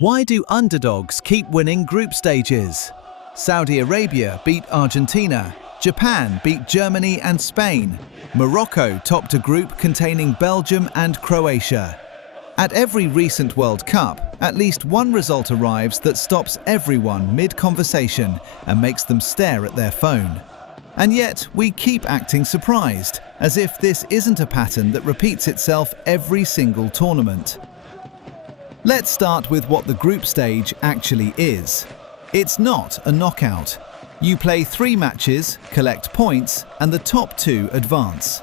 Why do underdogs keep winning group stages? Saudi Arabia beat Argentina. Japan beat Germany and Spain. Morocco topped a group containing Belgium and Croatia. At every recent World Cup, at least one result arrives that stops everyone mid-conversation and makes them stare at their phone. And yet, we keep acting surprised, as if this isn't a pattern that repeats itself every single tournament. Let's start with what the group stage actually is. It's not a knockout. You play 3 matches, collect points, and the top 2 advance.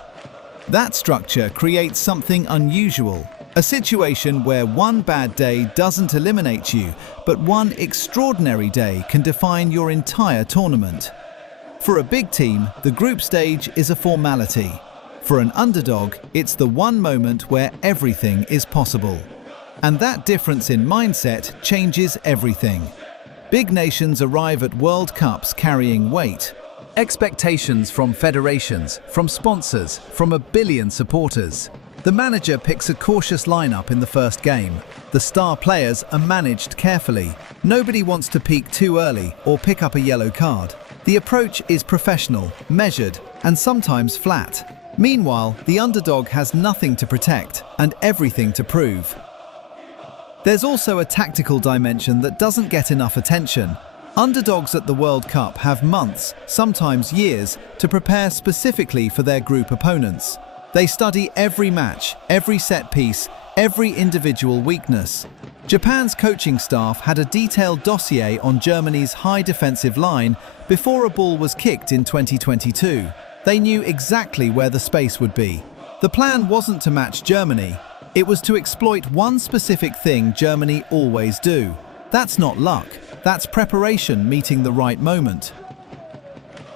That structure creates something unusual, a situation where one bad day doesn't eliminate you, but one extraordinary day can define your entire tournament. For a big team, the group stage is a formality. For an underdog, it's the one moment where everything is possible. And that difference in mindset changes everything. Big nations arrive at World Cups carrying weight. Expectations from federations, from sponsors, from 1 billion supporters. The manager picks a cautious lineup in the first game. The star players are managed carefully. Nobody wants to peak too early or pick up a yellow card. The approach is professional, measured, and sometimes flat. Meanwhile, the underdog has nothing to protect and everything to prove. There's also a tactical dimension that doesn't get enough attention. Underdogs at the World Cup have months, sometimes years, to prepare specifically for their group opponents. They study every match, every set piece, every individual weakness. Japan's coaching staff had a detailed dossier on Germany's high defensive line before a ball was kicked in 2022. They knew exactly where the space would be. The plan wasn't to match Germany. It was to exploit one specific thing Germany always do. That's not luck. That's preparation meeting the right moment.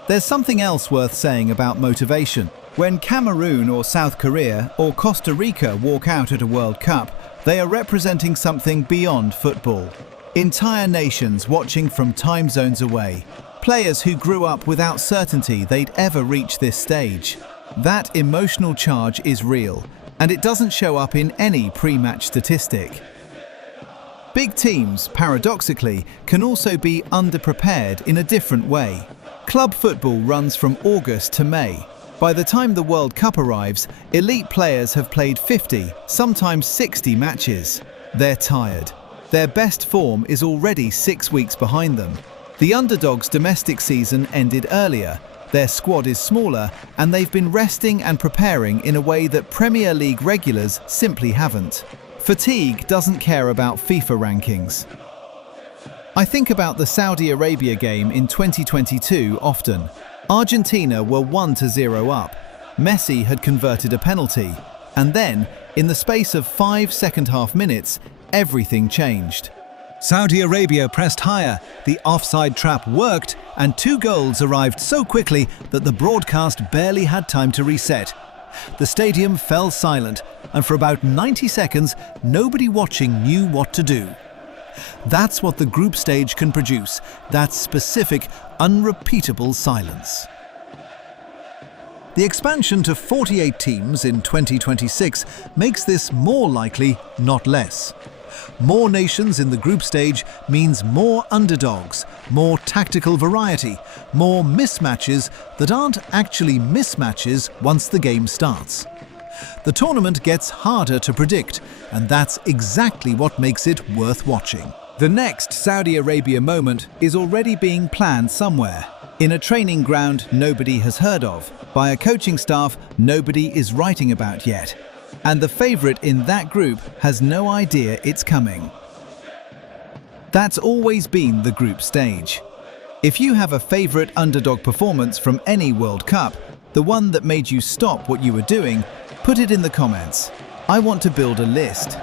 There's something else worth saying about motivation. When Cameroon or South Korea or Costa Rica walk out at a World Cup, they are representing something beyond football. Entire nations watching from time zones away. Players who grew up without certainty they'd ever reach this stage. That emotional charge is real, and it doesn't show up in any pre-match statistic. Big teams, paradoxically, can also be underprepared in a different way. Club football runs from August to May. By the time the World Cup arrives, elite players have played 50, sometimes 60 matches. They're tired. Their best form is already 6 weeks behind them. The underdogs' domestic season ended earlier. Their squad is smaller, and they've been resting and preparing in a way that Premier League regulars simply haven't. Fatigue doesn't care about FIFA rankings. I think about the Saudi Arabia game in 2022 often. Argentina were 1-0 up. Messi had converted a penalty. And then, in the space of 5 second-half minutes, everything changed. Saudi Arabia pressed higher, the offside trap worked, and 2 goals arrived so quickly that the broadcast barely had time to reset. The stadium fell silent, and for about 90 seconds, nobody watching knew what to do. That's what the group stage can produce, that specific, unrepeatable silence. The expansion to 48 teams in 2026 makes this more likely, not less. More nations in the group stage means more underdogs, more tactical variety, more mismatches that aren't actually mismatches once the game starts. The tournament gets harder to predict, and that's exactly what makes it worth watching. The next Saudi Arabia moment is already being planned somewhere. In a training ground nobody has heard of, by a coaching staff nobody is writing about yet. And the favourite in that group has no idea it's coming. That's always been the group stage. If you have a favourite underdog performance from any World Cup, the one that made you stop what you were doing, put it in the comments. I want to build a list.